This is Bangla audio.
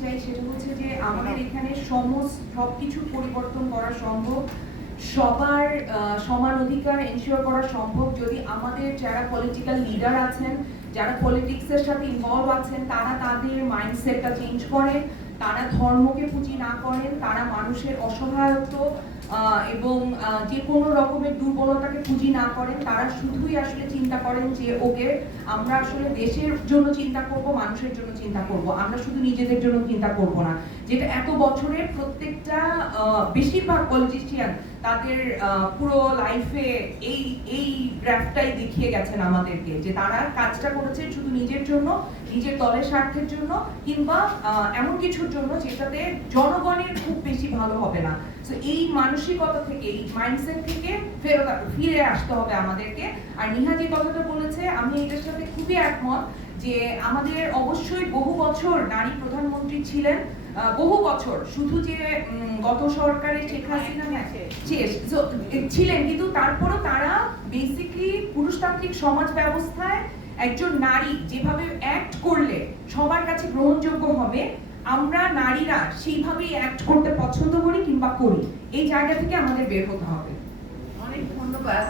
চাই সেটা হচ্ছে যে আমাদের এখানে সমস্ত সব কিছু পরিবর্তন করা সম্ভব, সবার সমান অধিকার এনশিওর করা সম্ভব। যদি আমাদের যারা পলিটিক্যাল লিডার আছেন, যারা পলিটিক্সের সাথে ইনভলভ আছেন, তারা তাদের মাইন্ডসেটটা চেঞ্জ করেন তারা ধর্মকে পুঁজি না করেন, তারা মানুষের অসহায়ত্ব এবং যে কোনো রকমের দুর্বলতাকে পুঁজি না করেন, তারা শুধুই আসলে চিন্তা করেন যে ওকে আমরা আসলে দেশের জন্য চিন্তা করব, মানুষের জন্য চিন্তা করব। আমরা শুধু নিজেদের জন্য চিন্তা করব না। যেটা এত বছরের প্রত্যেকটা বেশিরভাগ পলিটিশিয়ান তাদের পুরো লাইফে এই এই গ্রাফটাই দেখিয়ে গেছেন আমাদেরকে, যে তারা কাজটা করেছে শুধু জন্য নিজের দলের স্বার্থের জন্য কিংবা এমন কিছুর জন্য যেটাতে জনগণের খুব বেশি ভালো হবে না। তো এই মানসিকতা থেকে এই মাইন্ডসেট থেকে ফেরত ফিরে আসতে হবে আমাদেরকে। আর নিহা যে কথাটা বলেছে আমি এটার সাথে খুবই একমত যে আমাদের অবশ্যই বহু বছর নারী প্রধানমন্ত্রী ছিলেন। বহু বছর শুধু যে গত সরকারের শেখ হাসিনা ছিলেন কিন্তু তারপরও তারা বেসিকলি পুরুষতান্ত্রিক সমাজ ব্যবস্থায় একজন নারী যেভাবে অ্যাক্ট করলে সবার কাছে গ্রহণযোগ্য হবে, আমরা নারীরা সেইভাবেই অ্যাক্ট করতে পছন্দ করি কিংবা করি। এই জায়গা থেকে আমাদের বের হতে হবে। অনেক ধন্যবাদ।